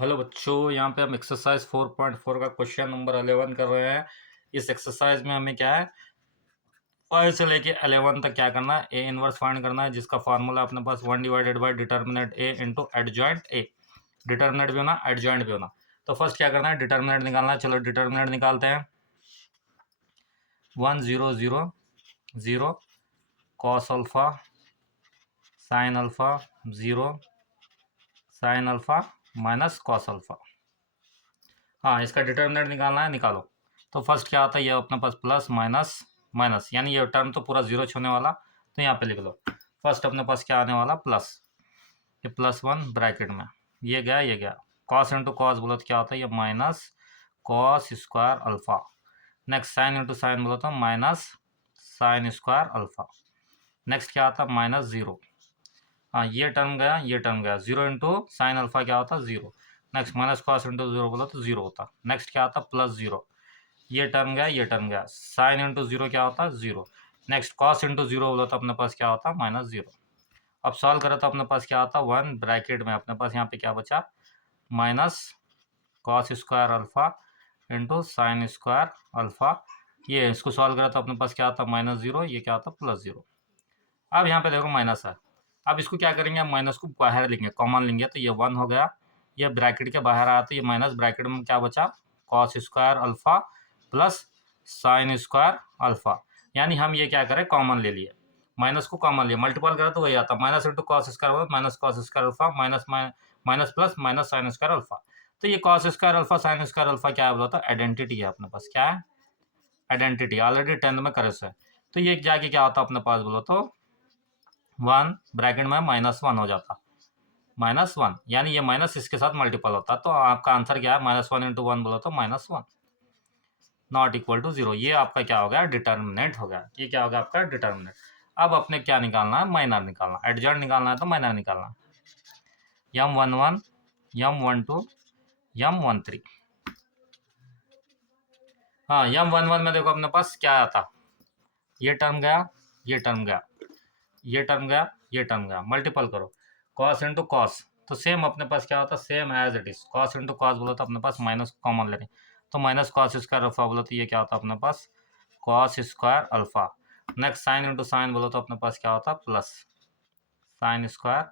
Hello बच्चों, यहाँ पे हम एक्सरसाइज 4.4 का क्वेश्चन नंबर 11 कर रहे हैं। इस एक्सरसाइज में हमें क्या है, 5 से लेके 11 तक क्या करना है, ए इनवर्स फाइंड करना है, जिसका फार्मूला अपने पास 1 divided by determinant A into adjoint A. Determinant भी होना, एडजॉइंट भी होना। तो फर्स्ट क्या करना है, डिटर्मिनेंट निकालना है। चलो डिटर्मिनेंट निकालते हैं। 1 0 0 0 cos alpha sine alpha 0 sign alpha minus cos alpha. हाँ, इसका डिटर्मिनेंट निकालना है, निकालो। तो फर्स्ट क्या आता है, ये अपने पास प्लस माइनस माइनस, यानी ये टर्म तो पूरा जीरो छूने वाला, तो यहाँ पे लिख लो। फर्स्ट अपने पास क्या आने वाला, प्लस, ये +1 ब्रैकेट में, ये गया ये गया। कॉस इंटू कॉस बोलो तो क्या होता है, ये minus cos square alpha. Next sine into sine बोलो तो minus sign square alpha. Next क्या आता है, -0। हाँ, ये टर्म गया ये टर्म गया। 0 इंटू साइन अल्फा क्या होता है, 0। नेक्स्ट माइनस कॉस इंटू 0 बोलो तो 0 होता। नेक्स्ट क्या आता है, +0। ये टर्म गया ये टर्म गया। साइन इंटू 0 क्या होता है, 0। नेक्स्ट कॉस इंटू 0 बोलो तो अपने पास क्या होता है, -0। अब सॉल्व करो तो अपने पास क्या आता है, 1 ब्रैकेट में अपने पास यहाँ पे क्या बचा, minus cos square alpha into sine square alpha. ये इसको सॉल्व करा तो अपने पास क्या आता है, -0। ये क्या आता है, +0। अब यहाँ पे देखो माइनस है। अब इसको क्या करेंगे, माइनस को बाहर लेंगे, कॉमन लेंगे, तो ये 1 हो गया। ये ब्रैकेट के बाहर आया तो ये माइनस, ब्रैकेट में क्या बचा, cos square alpha plus sine square alpha. यानी हम ये क्या करें, कॉमन ले लिए, माइनस को कॉमन लिया, मल्टीपल करें तो वही आता, minus into cos square minus cos square alpha minus minus plus minus sign square alpha. तो ये cos square alpha sign square alpha क्या है बोला, तो आइडेंटिटी है अपने पास, क्या है, आइडेंटिटी। ऑलरेडी 10th में करे से। तो ये जाके क्या होता है अपने पास बोलो तो 1 ब्रैकेट में -1 हो जाता, -1, यानी ये माइनस इसके साथ मल्टीपल होता। तो आपका आंसर क्या है, -1 इंटू 1 बोलो तो -1, नॉट इक्वल टू 0। ये आपका क्या हो गया, डिटर्मिनेंट हो गया। ये क्या होगा आपका डिटर्मिनेंट। अब अपने क्या निकालना है, माइनर निकालना, एडजॉइंट निकालना है तो माइनर निकालना। M11 M12 M13। हाँ, M11 में देखो अपने पास क्या आता, ये टर्म गया ये टर्म गया ये टर्म गया ये टर्म गया, मल्टीपल करो, कॉस इंटू कॉस, तो सेम अपने पास क्या होता है, same as it is. Cos into cos बोलो तो अपने पास माइनस कॉमन ले रहे, तो माइनस कॉस स्क्वायर अल्फा बोलो तो ये क्या होता है अपने पास, cos square alpha. Next sine into sine बोलो तो अपने पास क्या होता है, प्लस साइन स्क्वायर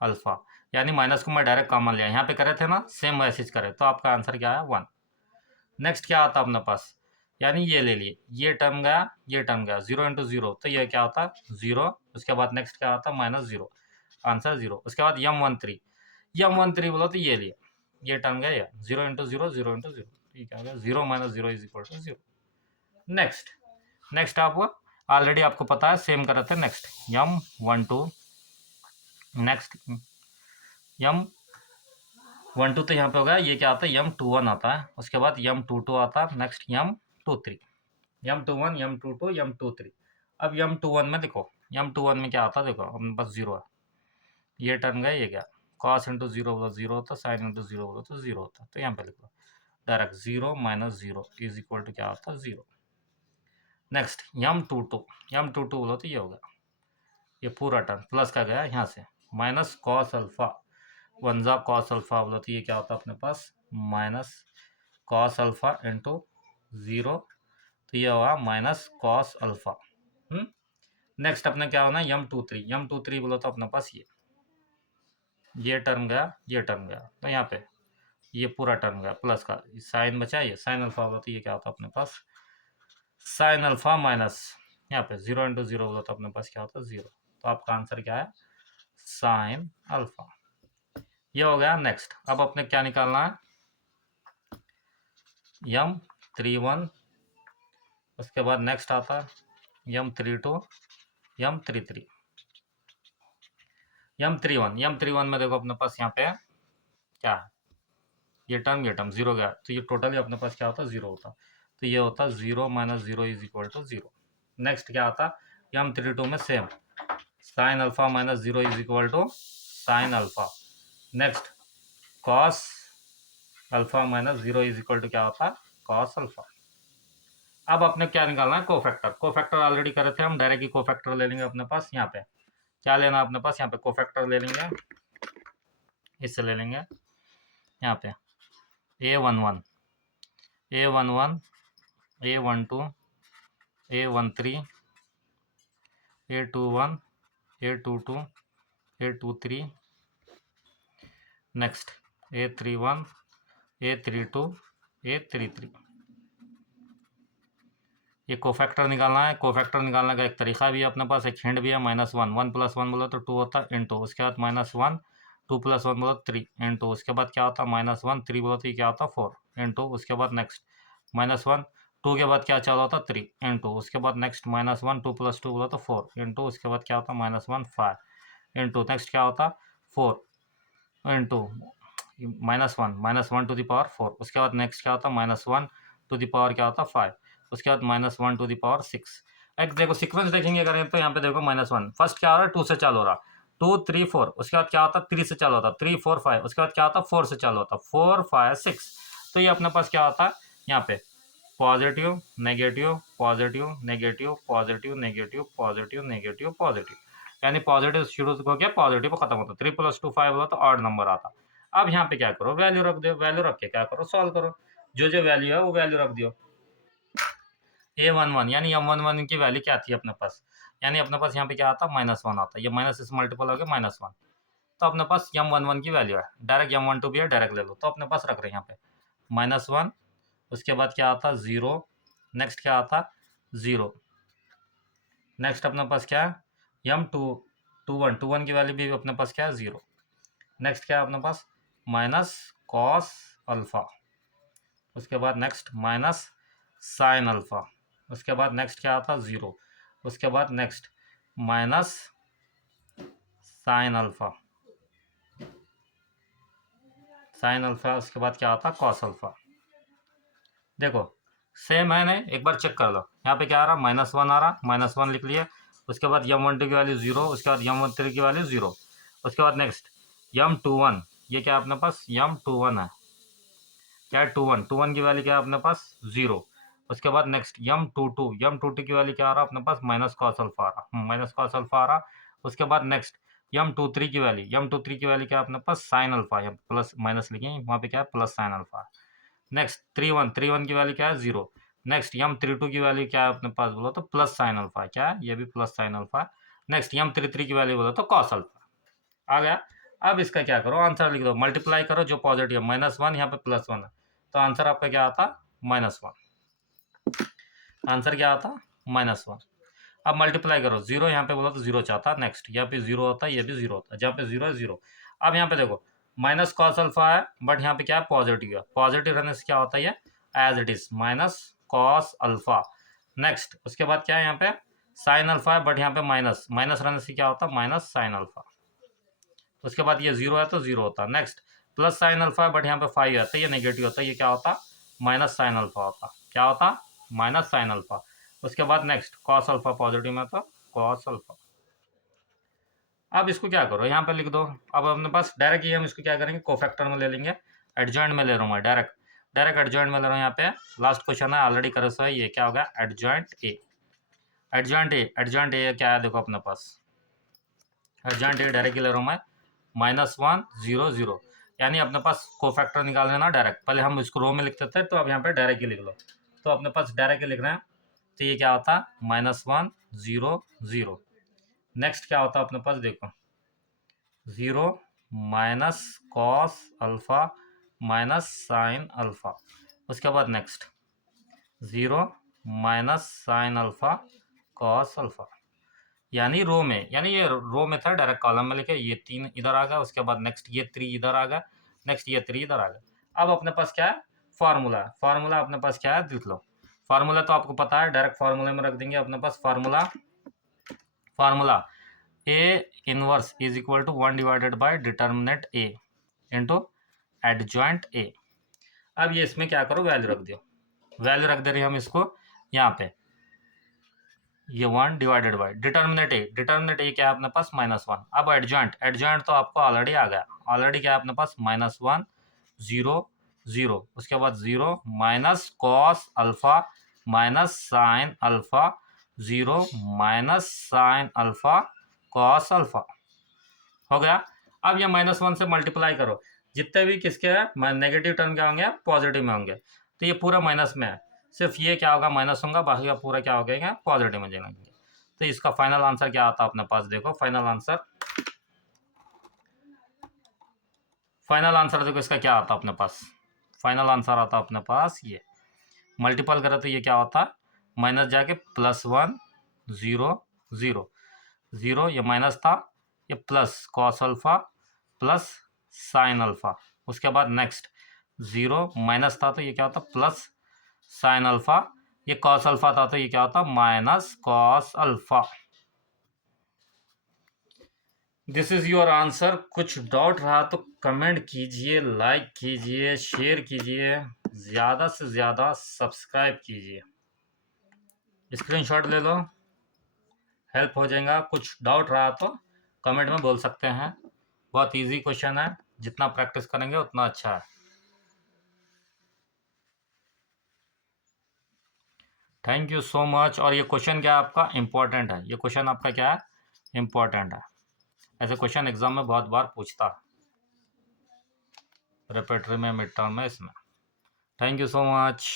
अल्फा। यानी माइनस को मैं डायरेक्ट कॉमन लिया, यहाँ पे करे थे ना, सेम मैसेज करे, तो आपका आंसर क्या है, 1। नेक्स्ट क्या आता है अपने पास, यानी ये ले लिए, ये टर्म गया ये टर्म गया, 0 इंटू 0 तो ये क्या होता है, 0। उसके बाद नेक्स्ट क्या आता है, -0, आंसर 0। उसके बाद M13 बोलो तो ये लिए, ये टर्म गया ये 0 इंटू 0 0 इंटू 0, ये क्या हो गया, 0 - 0 is equal to 0। Next next आप ऑलरेडी आपको पता है, सेम कर रहे थे। नेक्स्ट M12, नेक्स्ट M12 तो यहाँ पे हो गया, ये क्या आता है, M21 आता है। उसके बाद M22 आता है। Next M23, M21 M22 M23। अब M21 में देखो, M21 में क्या आता है, देखो अपने पास 0 है, ये टर्म गया ये गया, कॉस इंटू 0 बोलो 0 होता, साइन इंटू 0 बोलो तो 0 होता। तो यहाँ पे लिख लो डायरेक्ट, 0 - 0 इज इक्वल टू क्या होता है, 0। नेक्स्ट M22 बोलो तो ये होगा, ये पूरा टर्म प्लस का गया यहाँ से, minus cos alpha, 1 cos alpha बोलो तो ये क्या होता है अपने पास, माइनस कॉस अल्फा इंटू 0, तो ये होगा माइनस कॉस अल्फा। नेक्स्ट अपने क्या होना है, M23 बोलो तो अपने पास ये टर्म गया ये टर्म गया, तो यहाँ पे ये पूरा टर्म गया, प्लस का साइन बचा, ये साइन अल्फा बोलो तो ये क्या होता है अपने पास, साइन अल्फा माइनस, यहाँ पे 0 इंटू 0 बोलो तो अपने पास क्या होता है, 0। तो आपका आंसर क्या है, साइन अल्फा। ये हो गया। नेक्स्ट अब अपने क्या निकालना है, M31। उसके बाद नेक्स्ट आता है M32 M33 M31 में देखो अपने पास यहाँ पे क्या है, ये टर्म 0 गया, तो ये टोटली अपने पास क्या होता है, 0 होता। तो ये होता 0 - 0 इज इक्वल टू 0। नेक्स्ट क्या आता, M32 में same, sine alpha minus 0 is equal to sine alpha. Next cos alpha minus 0 is equal to क्या होता, कॉस अल्फा। अब अपने क्या निकालना है, कोफैक्टर। कोफैक्टर ऑलरेडी करे थे हम, डायरेक्ट ही कोफैक्टर ले लेंगे अपने पास। यहाँ पे क्या लेना है अपने पास, यहाँ पे कोफैक्टर ले लेंगे, इससे ले लेंगे यहाँ पे A11, A11, A12, A13, A21, A22, A23, next A31, A32, A33। ये कोफैक्टर निकालना है। कोफैक्टर निकालने का एक तरीका भी है अपने पास, एक हिंट भी है। -1, 1+1 बोलो तो 2 होता है इंटू, उसके बाद -1, 2+1 बोलो 3 इंटू, उसके बाद क्या होता है -1, 3 बोलो तो ये क्या होता है 4 इंटू, उसके बाद नेक्स्ट -1, 2 के बाद क्या चालू होता है 3 इंटू, उसके बाद नेक्स्ट -1, 2 + 2 बोलो तो 4 इंटू, उसके बाद क्या होता है -1, 5 इंटू, नेक्स्ट क्या होता 4 इंटू -1 टू द पावर 4, उसके बाद नेक्स्ट क्या होता -1 टू द पावर क्या होता 5, उसके बाद -1 टू द पावर 6। एक देखो सीक्वेंस देखेंगे करें तो यहाँ पे देखो -1 फर्स्ट क्या हो रहा है 2 से चालू हो रहा, 2 3 4, उसके बाद क्या होता 3 से चालू होता, 3 4 5, उसके बाद क्या होता 4 से चालू होता, 4 5 6। तो ये अपने पास क्या होता है यहाँ पे positive negative positive negative positive negative positive negative positive, यानी पॉजिटिव शुरू हो गया पॉजिटिव खत्म होता, 3 + 2 5 होता तो ऑड नंबर आता। अब यहाँ पे क्या करो वैल्यू रख दो, वैल्यू रख के क्या करो सॉल्व करो, जो जो वैल्यू है वो वैल्यू रख दियो। A11 यानी M11 की वैल्यू क्या थी अपने पास, यानी अपने पास यहाँ पे क्या आता -1 आता, ये माइनस इस मल्टीपल हो गया -1, तो अपने पास M11 की वैल्यू है, डायरेक्ट M12 भी है डायरेक्ट ले लो, तो अपने पास रख रहे हैं यहाँ पे -1, उसके बाद क्या आता 0, नेक्स्ट क्या आता 0, नेक्स्ट अपने पास क्या है M21 की वैल्यू भी अपने पास क्या है 0, नेक्स्ट क्या है अपने पास माइनस कॉस अल्फा, उसके बाद नेक्स्ट माइनस साइन अल्फा, उसके बाद नेक्स्ट क्या आता 0, उसके बाद next minus sine alpha, sine alpha, उसके बाद क्या आता कॉस अल्फा। देखो सेम है नहीं, एक बार चेक कर लो, यहाँ पे क्या आ रहा -1 आ रहा, -1 लिख लिए, उसके बाद M12 की वैल्यू 0, उसके बाद M13 की वैल्यू 0, उसके बाद नेक्स्ट M21, ये क्या अपने पास M21 है, क्या है 21 की वैल्यू क्या है अपने पास 0, उसके बाद नेक्स्ट M22 की वैल्यू क्या आ रहा अपने पास माइनस कॉस अल्फा आ रहा, माइनस कॉस अल्फा आ रहा, उसके बाद नेक्स्ट M23 की वैल्यू क्या है अपने पास साइन अल्फा, या प्लस माइनस लिखें वहाँ पे क्या है प्लस साइन अल्फा, नेक्स्ट 31 की वैल्यू क्या है 0, नेक्स्ट M32 की वैल्यू क्या है अपने पास बोलो तो प्लस साइन अल्फा, क्या है ये भी plus sign alpha, next M33 की वैल्यू बोलो तो कॉस अल्फा आ गया। अब इसका क्या करो आंसर लिख दो, मल्टीप्लाई करो, जो पॉजिटिव -1 यहाँ पे +1 है, तो आंसर आपका क्या आता -1, आंसर क्या आता -1। अब मल्टीप्लाई करो, 0 यहाँ पे बोला तो 0 चाहता, नेक्स्ट यहाँ पे 0 होता है, ये भी 0 होता है, जहाँ पे 0 है 0। अब यहाँ पे देखो माइनस कॉस अल्फा है बट यहाँ पे क्या है पॉजिटिव है, पॉजिटिव रहने से क्या होता है ये as it is minus cos alpha, next उसके बाद क्या है यहाँ पे साइन अल्फा है बट यहाँ पे माइनस, माइनस रहने से क्या होता है माइनस साइन अल्फा, उसके बाद ये 0 है तो 0 होता, नेक्स्ट प्लस साइन अल्फा है बट यहाँ पे 5 है तो ये नेगेटिव होता है, ये क्या होता माइनस साइन अल्फा होता, क्या होता माइनस साइन अल्फा, उसके बाद नेक्स्ट कॉस अल्फा पॉजिटिव में तो कॉस अल्फा। अब इसको क्या करो यहाँ पे लिख दो, अब अपने पास डायरेक्ट ही हम इसको क्या करेंगे कोफैक्टर में ले लेंगे, एडजॉइंट में ले रहा हूँ मैं डायरेक्ट, डायरेक्ट एडजॉइंट में ले रहा हूँ, यहाँ पे लास्ट क्वेश्चन है ऑलरेडी करे सो है, ये क्या होगा एडजॉइंट ए, एडजॉइंट ए क्या है देखो अपने पास एडजॉइंट ए डायरेक्ट ले रहा हूँ मैं -1 0 0, यानी अपने पास कोफैक्टर निकाल लेना डायरेक्ट, पहले हम इसको रो में लिखते थे तो अब यहाँ पे डायरेक्ट ही लिख लो, तो अपने पास डायरेक्ट ही लिख रहे हैं, तो ये क्या होता -1 0 0, नेक्स्ट क्या होता अपने पास देखो 0 minus cos alpha minus sine alpha, उसके बाद next 0 minus sine alpha cos alpha, यानी रो में, यानी ये रो में था डायरेक्ट कॉलम में लिखे, ये 3 इधर आ गया, उसके बाद नेक्स्ट ये 3 इधर आ गया, नेक्स्ट ये 3 इधर आ गया। अब अपने पास क्या है फार्मूला, फार्मूला अपने पास क्या है लिख लो, फार्मूला तो आपको पता है डायरेक्ट फार्मूले में रख देंगे अपने पास formula, formula A inverse is equal to 1 divided by determinant A into adjoint A। अब ये इसमें क्या करो वैल्यू रख दियो, वैल्यू रख दे रहे हम इसको यहाँ पे, ये 1 डिवाइडेड बाय डिटर्मिनेंट ए क्या है अपने पास -1, अब एडजॉइंट, एडजॉइंट तो आपको ऑलरेडी आ गया, ऑलरेडी क्या है अपने पास -1 0 0, उसके बाद 0 minus cos alpha minus sine alpha 0 minus sine alpha cos alpha हो गया। अब ये -1 से मल्टीप्लाई करो, जितने भी किसके हैं नेगेटिव टर्म क्या होंगे, पॉजिटिव में होंगे। तो ये पूरा माइनस में है, सिर्फ ये क्या होगा माइनस होगा, बाकी का पूरा क्या हो गया पॉजिटिव में जाएंगे। तो इसका फाइनल आंसर क्या आता है अपने पास, देखो फाइनल आंसर देखो इसका क्या आता है अपने पास। फाइनल आंसर आता है अपने पास ये, मल्टीपल करें तो ये क्या होता है माइनस जाके +1 0 0 0, ये माइनस था, ये plus cos alpha plus sine alpha. उसके बाद नेक्स्ट 0 माइनस था तो ये क्या होता प्लस साइन अल्फा, ये कॉस अल्फा था तो ये क्या होता minus cos alpha. This is your answer. कुछ डाउट रहा तो कमेंट कीजिए, लाइक कीजिए, शेयर कीजिए, ज़्यादा से ज़्यादा सब्सक्राइब कीजिए। स्क्रीनशॉट ले लो, हेल्प हो जाएगा। कुछ डाउट रहा तो कमेंट में बोल सकते हैं। बहुत इजी क्वेश्चन है, जितना प्रैक्टिस करेंगे उतना अच्छा है। Thank you so much. और ये क्वेश्चन क्या है आपका इम्पोर्टेंट है, ये क्वेश्चन आपका क्या है इम्पोर्टेंट है। ऐसे क्वेश्चन एग्जाम में बहुत बार पूछता है, रेपेटरी में, मिड टर्म में, इसमें। Thank you so much.